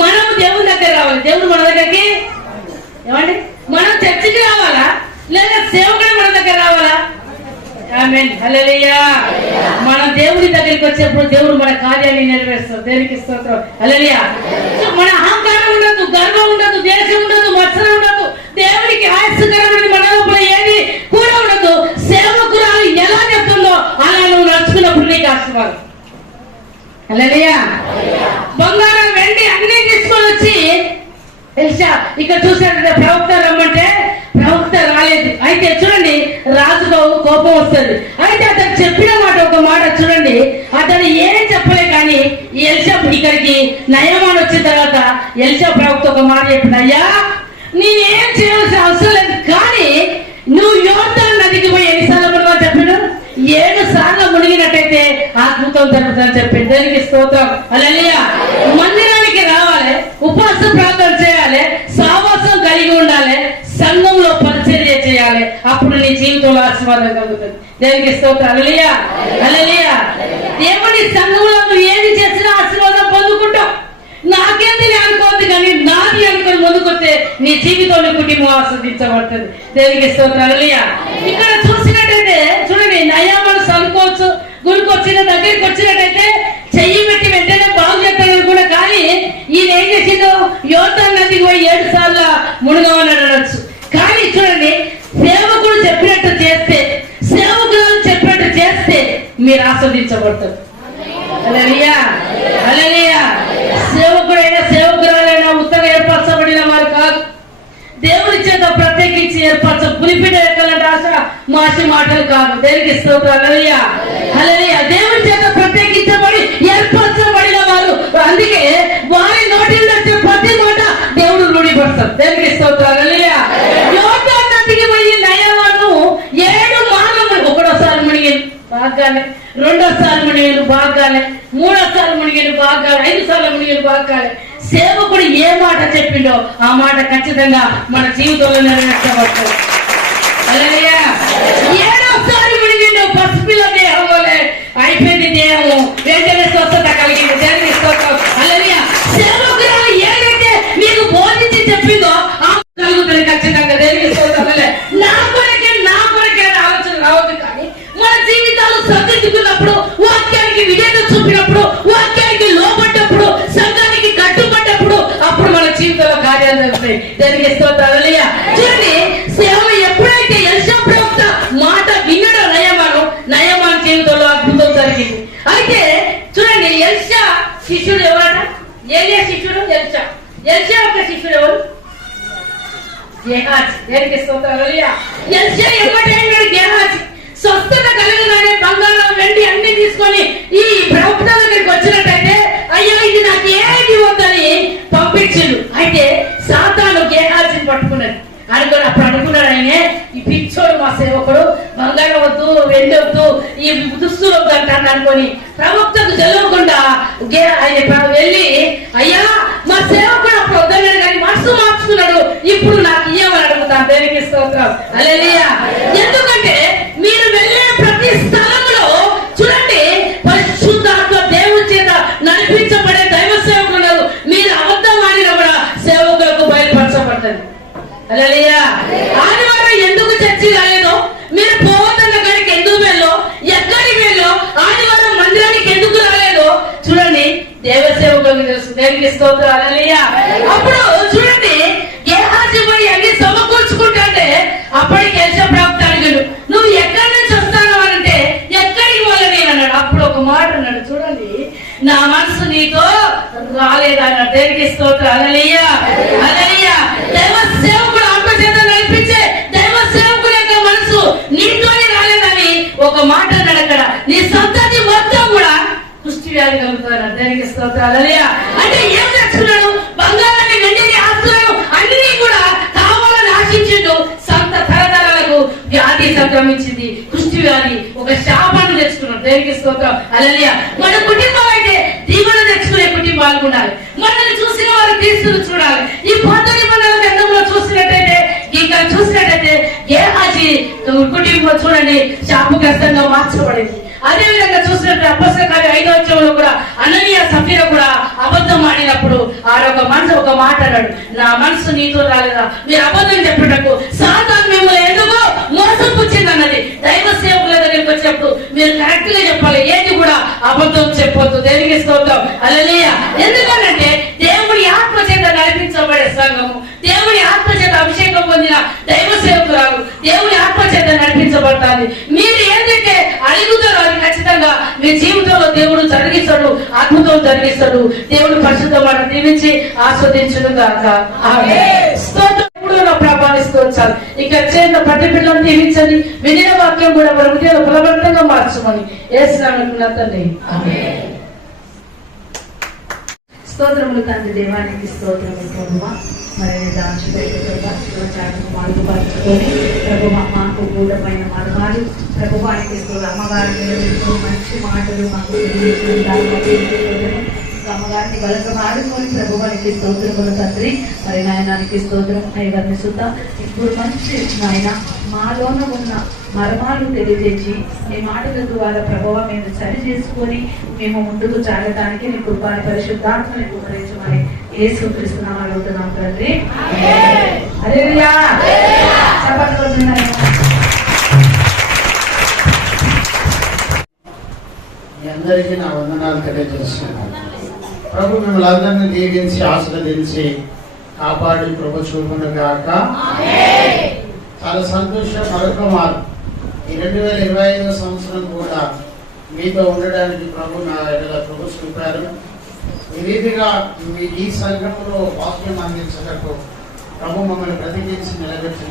మనం దేవుని దగ్గర రావాలి. దేవుడు మన దగ్గరికి ఏమండి? మనం చర్చికి రావాలా? లేదా సేవకుడు మన దగ్గర రావాలా? మన దేవుడి దగ్గరికి వచ్చేప్పుడు దేవుడు మన కార్యాన్ని నెరవేరుస్తాడు. దేనికి స్తోత్రం? మన అహంకారం ఉండదు గర్వం ఉండదు దేశం ఉండదు మత్సరం ఉండదు. దేవుడికి ఆయాసకరమైన మన లోపల ఏది కూడా ఉండదు. సేవకురాలు ఎలా చెప్తుందో అలా నువ్వు నడుచుకున్నప్పుడు నీకు ఆశీర్వాదం. బంగారం వెండి అన్ని తీసుకొని వచ్చి తెలుసా? ఇక్కడ చూసారంటే ప్రవక్త రమ్మంటే ప్రవక్త రాలేదు. అయితే చూడండి రాజుకు కోపం వస్తుంది. అయితే అతను చెప్పిన మాట ఒక మాట చూడండి. అతను ఏం చెప్పలే కానీ ఈ ఎల్షా ఇక్కడికి నయమాన్ వచ్చిన తర్వాత ఎల్షా ప్రవక్త ఒక మాట చెప్పింది అయ్యా నేనేం చేయాల్సిన అవసరం లేదు కానీ నువ్వు యోర్దాన్ నదికి పోయి ఎన్నిసార్లు మునగో చెప్పాడు? ఏడు సార్లు మునిగినట్టయితే ఆత్మతో జరుగుతుందని చెప్పింది. దేనికి స్తోత్రం. అలలియా మందిరానికి రావాలి ఉపవాస ప్రార్థన చేయాలి సావాసం కలిగి ఉండాలి సంఘంలో పరిచర్య చేయాలి. అప్పుడు నీ జీవితంలో ఆశీర్వాదం కలుగుతుంది. దేనికి స్తోత్రం. అలలియా అలలియా దేవుని సంఘంలో నువ్వు ఏది చేసినా ఆశీర్వాదం పొందుకుంటావు. నాకేంది అనుకోవద్దు కానీ నాది అనుకుని ముందుకొస్తే నీ జీవితంలో కుటుంబం ఆస్వాదించబడుతుంది. దేనికి స్తోత్రాలయ్యా ఇక్కడ చూసినట్టయితే చూడండి నయామను చదువుకోవచ్చు గురికి వచ్చిన దగ్గరికి వచ్చినట్టయితే చెయ్యి పెట్టి వెంటనే బాగు చేస్తాడు కూడా కానీ ఈయన ఏం చేసిండు యోధన్ నదికి పోయి ఏడు సార్లు మునుగమన్నాడు అనొచ్చు కానీ చూడండి సేవకుడు చెప్పినట్టు చేస్తే సేవకులు చెప్పినట్టు చేస్తే మీరు ఆస్వాదించబడతారు హల్లెలూయా హల్లెలూయా ఉత్తగా ఏర్పరచబడిన వారు కాదు. దేవుని చేత ప్రత్యేకించి ఏర్పరచ పులిపిట ఎక్కాలంటే ఆశ మాసి మాటలు కాదు. దేనికి స్తోత్రం హల్లెలూయా మునిగింది బాగానే రెండోసారి మునిగిన బాగానే మూడోసారి మునిగిన బాగాలే ఐదు సార్లు మునిగిన బాగాలే సేవకుడు ఏ మాట చెప్పిండో ఆ మాట ఖచ్చితంగా మన జీవితంలో నెరవేర్చవచ్చు కార్యాలు జరుగుతాయి దానికి స్తోత్రాలయ్యా చూడండి సేవ ఎప్పుడైతే ప్రవక్త మాట నయమాను జీవితంలో అద్భుతం జరిగింది. అయితే చూడండి శిష్యుడు ఎవరట? ఏలియా శిష్యుడు యొక్క శిష్యుడు ఎవరు? గేహాజీ. దేనికి స్తోత్రం హల్లెలూయా ఎల్షా ఎమ్మటే స్వస్థత కలగగానే బంగారం వెండి అన్ని తీసుకొని ఈ దుస్తులు అంటాను అనుకొని ప్రవక్తకు చదవకుండా ఆయన వెళ్ళి అయ్యా మా సేవకుడు అప్పుడు వద్దన్నాడు కానీ మనసు మార్చుకున్నాడు. ఇప్పుడు నాకు ఇయ్యమని అడుగుతాను. దేనికి స్తోత్రం? అలెలియా ఎందుకంటే అప్పుడు చూడండి గేహాజీ పోయి అన్ని సమకూర్చుకుంటే అప్పటికి యశ ప్రాప్తి అడిగాడు. నువ్వు ఎక్కడి నుంచి వస్తాను అంటే ఎక్కడికి పోలని అన్నాడు. అప్పుడు ఒక మాట అన్నాడు చూడండి నా మనసు నీతో రాలేదన్నాడు దేనికి స్తోత్ర అలలియా అలలియా దైవ సేవకుడు ఆత్మచేత నడిపించే దైవ సేవకుడు యొక్క మనసు నీతోనే రాలేదని ఒక మాట అన్నాడు అక్కడ. నీ సొంత కుష్టి కలుగుతారు దేనికి స్తోత్రాలు. అలలియా. అంటే ఏం తెచ్చుకున్నాడు బంగారాన్ని వెండిని ఆస్తులను అన్ని కూడా కావాలని ఆశించిండు. సంత తరతరాలకు వ్యాధి సంక్రమించింది. కుష్టి వ్యాధి ఒక శాపాన్ని తెచ్చుకున్నాడు. దేనికి స్తోత్రం. అలలియా. మన కుటుంబం అయితే దీవులు తెచ్చుకునే కుటుంబాలు ఉండాలి. మనల్ని చూసిన వారు తీసుకుని చూడాలి. ఈ పాత నిబంధనల గ్రంథంలో చూసినట్టయితే ఇంకా చూసినట్టయితే ఏ హాజీ కుటుంబం చూడండి శాపగ్రస్తంగా మార్చబడింది. అదే విధంగా చూసినట్టు అప్పసకారి ఐదో వచ్చంలో కూడా అననీయ సఫీర కూడా అబద్ధం ఆడినప్పుడు వచ్చినప్పుడు ఆడొక మనసు ఒక మాట అన్నాడు నా మనసు నీతో రాలేదా? మీరు అబద్ధం చెప్పటకు సాతాన్ మిమ్మల్ని ఎందుకు మోసంపుచ్చింది అన్నది దైవ సేవకుల దగ్గరికి వచ్చినప్పుడు మీరు కరెక్ట్గా చెప్పాలి. ఏది కూడా అబద్ధం చెప్పొద్దు. దేనికి స్తోత్రం? అలలేయ ఎందుకనంటే దేవుడి ఆత్మ చేత నడిపించబడే సంఘము దేవుడి ఆత్మ చేత అభిషేకం పొందిన దైవ సేవకురాలు దేవుడి ఆత్మ చేత నడిపించబడతాది. మీరు ఏదైతే అడుగుతారో అది ఖచ్చితంగా మీ జీవితంలో దేవుడు జరిగిస్తాడు అద్భుతం జరిగిస్తాడు. దేవుడు పరిశుద్ధ మాట దీవించి ఆస్వాదించును గాక. స్తోత్రాలు. ఇక చేత పట్టి పిల్లలను దీవించండి. వినిన వాక్యం కూడా మన హృదయాలు బలవంతంగా మార్చమని ఏసునామమున తండ్రి. స్తోత్రములు తండ్రి దేవానికి స్తోత్రములు ప్రభువా. మరి దాచిపెట్టుకుని ప్రభు మాకు గూఢమైన మర్మాలు ప్రభువానికి అమ్మగారిని నిలబెట్టుకుని మంచి మాటలు మాకు అమ్మగారిని బలంగా ఆడుకొని ప్రభువానికి స్తోత్రములు తండ్రి. మరి నాయనానికి స్తోత్రం అయ్యగారిని సుత. ఇప్పుడు మంచి నాయన మాలోన ఉన్న మర్మాలు తెలియజేసి మీ మాటల ద్వారా ప్రభావ మేము సరి చేసుకొని మేము ముందుకు చాలటానికి నీ కృపాని పరిశుద్ధాత్మని కుమరించమని యేసు క్రీస్తునామం అడుగుతున్నాం తండ్రి. నాయనా. మీ అందరికీ నా వందనాలు తెలియజేస్తున్నాను. ప్రభు మిమ్మల్ని అందరినీ దీవించి ఆశీర్వదించి కాపాడి ప్రభు చూపును గాక. చాలా సంతోషం మరొక ఈ రెండు వేల ఇరవై ఐదో సంవత్సరం కూడా మీతో ఉండడానికి ప్రభు నా ఎడల ప్రభు చూపారు ఈ రీతిగా మీ ఈ సంఘంలో వాక్యం అందించటకు ప్రభు మమ్మల్ని బ్రతికించి నిలబెట్టి